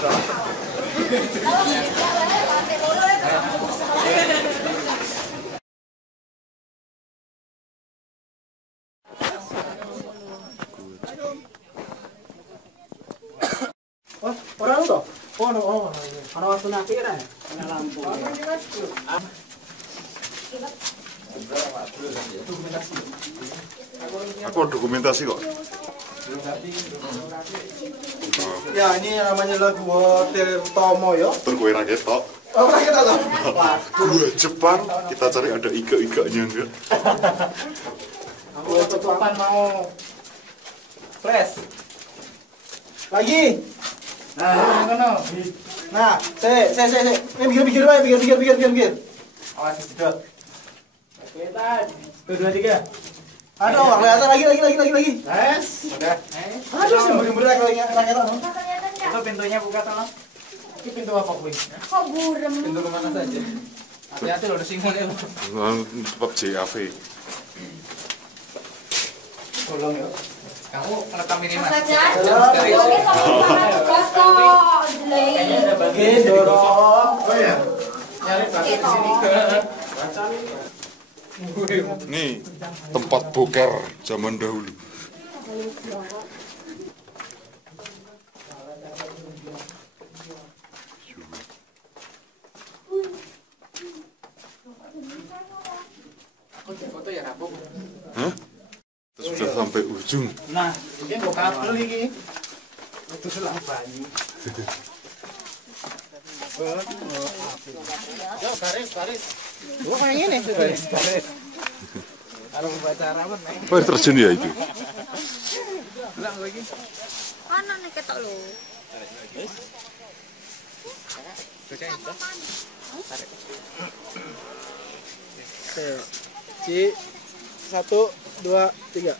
Oh, orang itu? Oh, ono waktu nanti kan? Ada lampu. Aku dokumentasi kok. Ya, ini namanya lagu Hotel Tomo ya. Terkue rakyat tok. Oh, rakyat atau? Gua Jepang, kita cari ada iga-iganya enggak? Gua Jepang mau flash. Lagi. Nah, kono. Nah, saya. Ini pikir. Awas sedot. Oke, tan. 1 2 3. Aduh, kelihatan lagi. Yes. Udah. Aduh, sembur-semburan rakyat. Itu pintunya buka tolong. Ini pintu apa, Kuy? Kok burem? Pintu kemana saja? Hati-hati loh, ada singon itu. Tetap JAV. Tolong ya. Kamu ngerekam ini mas? Kayaknya ada bagian dorong. Oh ya. Nyari batu di sini. Nih, tempat boker zaman dahulu. Foto ya Rabu. Hah? Sudah sampai ujung. Nah, ini gua kabel ini. Itu selang banyu. Yo, garis. Gua kayak gini, garis. Kalau baca ramen, nih. Oh, terjun ya itu. Bilang lagi. Mana nih ketok lo? Ci 1 2 3.